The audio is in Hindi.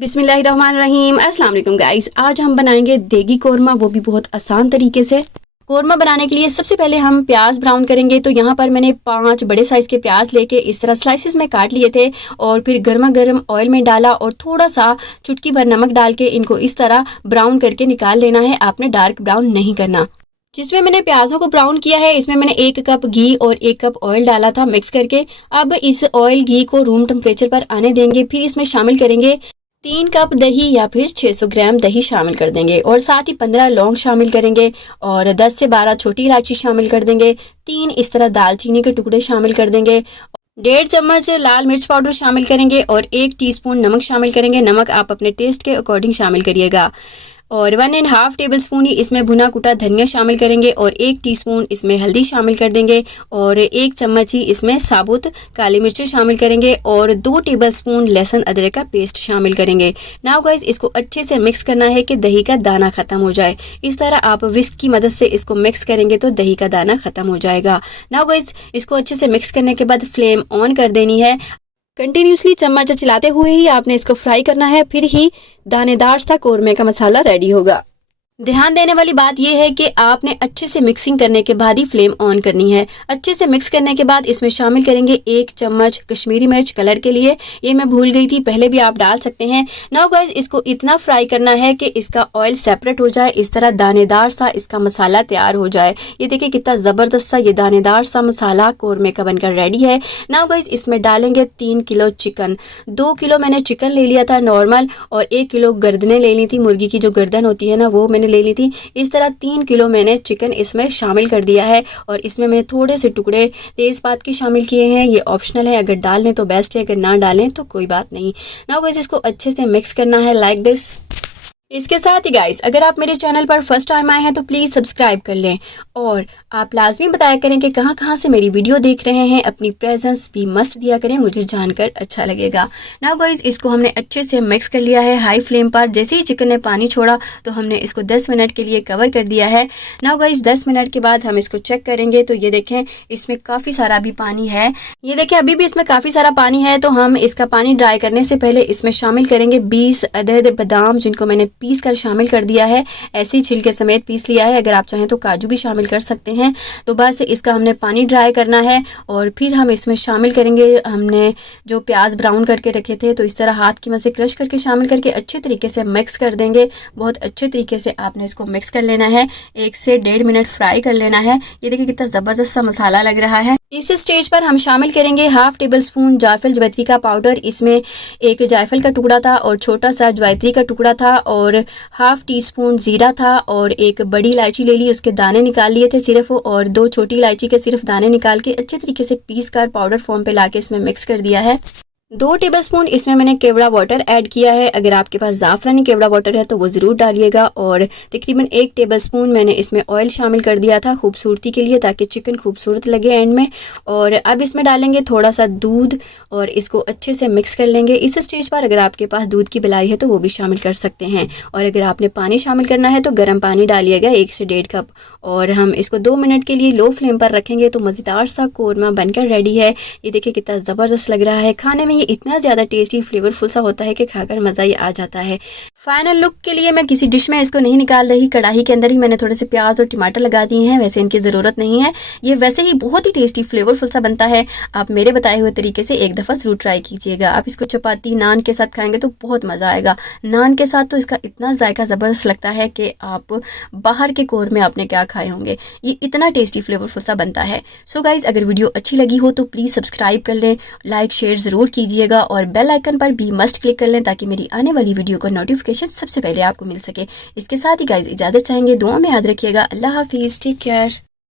बिस्मिल्लाहिर्रहमानिर्रहीम। अस्सलाम वालेकुम गाइस। आज हम बनाएंगे देगी कौरमा, वो भी बहुत आसान तरीके से। कौरमा बनाने के लिए सबसे पहले हम प्याज ब्राउन करेंगे। तो यहाँ पर मैंने 5 बड़े साइज़ के प्याज लेके इस तरह स्लाइसिस में काट लिए थे और फिर गर्मा गर्म ऑयल में डाला और थोड़ा सा चुटकी भर नमक डाल के इनको इस तरह ब्राउन करके निकाल लेना है। आपने डार्क ब्राउन नहीं करना। जिसमें मैंने प्याजों को ब्राउन किया है, इसमें मैंने 1 कप घी और 1 कप ऑयल डाला था मिक्स करके। अब इस ऑयल घी को रूम टेम्परेचर पर आने देंगे। फिर इसमें शामिल करेंगे 3 कप दही या फिर 600 ग्राम दही शामिल कर देंगे और साथ ही 15 लौंग शामिल करेंगे और 10 से 12 छोटी इलायची शामिल कर देंगे। 3 इस तरह दालचीनी के टुकड़े शामिल कर देंगे। 1.5 चम्मच लाल मिर्च पाउडर शामिल करेंगे और 1 टीस्पून नमक शामिल करेंगे। नमक आप अपने टेस्ट के अकॉर्डिंग शामिल करिएगा। और 1.5 टेबल स्पून ही इसमें भुना कुटा धनिया शामिल करेंगे और 1 टीस्पून इसमें हल्दी शामिल कर देंगे और 1 चम्मच ही इसमें साबुत काली मिर्चें शामिल करेंगे और 2 टेबल स्पून लहसुन अदरक का पेस्ट शामिल करेंगे। नाउ गाइस, इसको अच्छे से मिक्स करना है कि दही का दाना ख़त्म हो जाए। इस तरह आप विस्क की मदद से इसको मिक्स करेंगे तो दही का दाना ख़त्म हो जाएगा। नाउ गाइस, इसको अच्छे से मिक्स करने के बाद फ्लेम ऑन कर देनी है। कंटिन्यूसली चम्मच चलाते हुए ही आपने इसको फ्राई करना है, फिर ही दानेदार सा कौरमे का मसाला रेडी होगा। ध्यान देने वाली बात यह है कि आपने अच्छे से मिक्सिंग करने के बाद ही फ्लेम ऑन करनी है। अच्छे से मिक्स करने के बाद इसमें शामिल करेंगे 1 चम्मच कश्मीरी मिर्च कलर के लिए। ये मैं भूल गई थी, पहले भी आप डाल सकते हैं। नाउ गाइस, इसको इतना फ्राई करना है कि इसका ऑयल सेपरेट हो जाए, इस तरह दानेदार सा इसका मसाला तैयार हो जाए। ये देखिए कितना ज़बरदस्त सा ये दानेदार सा मसाला कौरमे का बनकर रेडी है। नाउ गाइस, इसमें डालेंगे 3 किलो चिकन। 2 किलो मैंने चिकन ले लिया था नॉर्मल और 1 किलो गर्दनें ले ली थी। मुर्गी की जो गर्दन होती है ना, वो मैंने ले ली थी। इस तरह 3 किलो मैंने चिकन इसमें शामिल कर दिया है और इसमें मैंने थोड़े से टुकड़े तेज़पात के शामिल किए हैं। ये ऑप्शनल है, अगर डाल लें तो बेस्ट है, अगर ना डालें तो कोई बात नहीं। नाउ गाइस, इसको अच्छे से मिक्स करना है लाइक दिस। इसके साथ ही गाइस, अगर आप मेरे चैनल पर फर्स्ट टाइम आए हैं तो प्लीज़ सब्सक्राइब कर लें और आप लाजमी बताया करें कि कहाँ कहाँ से मेरी वीडियो देख रहे हैं। अपनी प्रेजेंस भी मस्ट दिया करें, मुझे जानकर अच्छा लगेगा। नाउ गाइस, इसको हमने अच्छे से मिक्स कर लिया है हाई फ्लेम पर। जैसे ही चिकन ने पानी छोड़ा तो हमने इसको 10 मिनट के लिए कवर कर दिया है। नाउ गाइस, 10 मिनट के बाद हम इसको चेक करेंगे तो ये देखें इसमें काफ़ी सारा भी पानी है। ये देखें अभी भी इसमें काफ़ी सारा पानी है। तो हम इसका पानी ड्राई करने से पहले इसमें शामिल करेंगे 20 अदद बादाम, जिनको मैंने पीस कर शामिल कर दिया है। ऐसे ही छिलके समेत पीस लिया है। अगर आप चाहें तो काजू भी शामिल कर सकते हैं। तो बस इसका हमने पानी ड्राई करना है और फिर हम इसमें शामिल करेंगे हमने जो प्याज ब्राउन करके रखे थे। तो इस तरह हाथ की मदद से क्रश करके शामिल करके अच्छे तरीके से मिक्स कर देंगे। बहुत अच्छे तरीके से आपने इसको मिक्स कर लेना है। 1 से 1.5 मिनट फ्राई कर लेना है। ये देखिए कितना ज़बरदस्त सा मसाला लग रहा है। इस स्टेज पर हम शामिल करेंगे 1/2 टेबल स्पून जायफल जवैत्री का पाउडर। इसमें 1 जायफल का टुकड़ा था और छोटा सा जवैत्री का टुकड़ा था और 1/2 टीस्पून ज़ीरा था और 1 बड़ी इलायची ले ली, उसके दाने निकाल लिए थे सिर्फ, और 2 छोटी इलायची के सिर्फ दाने निकाल के अच्छे तरीके से पीस कर पाउडर फॉर्म पे लाके इसमें मिक्स कर दिया है। 2 टेबलस्पून इसमें मैंने केवड़ा वाटर ऐड किया है। अगर आपके पास ज़ाफ़रानी केवड़ा वाटर है तो वो ज़रूर डालिएगा। और तकरीबन 1 टेबलस्पून मैंने इसमें ऑयल शामिल कर दिया था खूबसूरती के लिए, ताकि चिकन खूबसूरत लगे एंड में। और अब इसमें डालेंगे थोड़ा सा दूध और इसको अच्छे से मिक्स कर लेंगे। इस स्टेज पर अगर आपके पास दूध की बिलाई है तो वो भी शामिल कर सकते हैं। और अगर आपने पानी शामिल करना है तो गर्म पानी डालिएगा 1 से 1.5 कप। और हम इसको 2 मिनट के लिए लो फ्लेम पर रखेंगे तो मज़ेदार सा कौरमा बनकर रेडी है। ये देखिए कितना ज़बरदस्त लग रहा है। खाने में ये इतना ज़्यादा टेस्टी फ्लेवरफुल सा होता है कि खाकर मज़ा ही आ जाता है। फाइनल लुक के लिए मैं किसी डिश में इसको नहीं निकाल रही, कढ़ाई के अंदर ही मैंने थोड़े से प्याज और टमाटर लगा दिए हैं। वैसे इनकी ज़रूरत नहीं है, ये वैसे ही बहुत ही टेस्टी फ्लेवरफुल सा बनता है। आप मेरे बताए हुए तरीके से एक दफ़ा ज़रूर ट्राई कीजिएगा। आप इसको चपाती नान के साथ खाएंगे तो बहुत मज़ा आएगा। नान के साथ तो इसका इतना जायका ज़बरदस्त लगता है कि आप बाहर के कौरमे आपने क्या खाए होंगे। ये इतना टेस्टी फ्लेवरफुल सा बनता है। सो गाइज़, अगर वीडियो अच्छी लगी हो तो प्लीज़ सब्सक्राइब कर लें, लाइक शेयर ज़रूर कीजिएगा और बेल आइकन पर भी मस्ट क्लिक कर लें ताकि मेरी आने वाली वीडियो का नोटिफिकेशन सबसे पहले आपको मिल सके। इसके साथ ही गाइज इजाज़त चाहेंगे, दुआ में याद रखिएगा। अल्लाह हाफिज़, टेक केयर।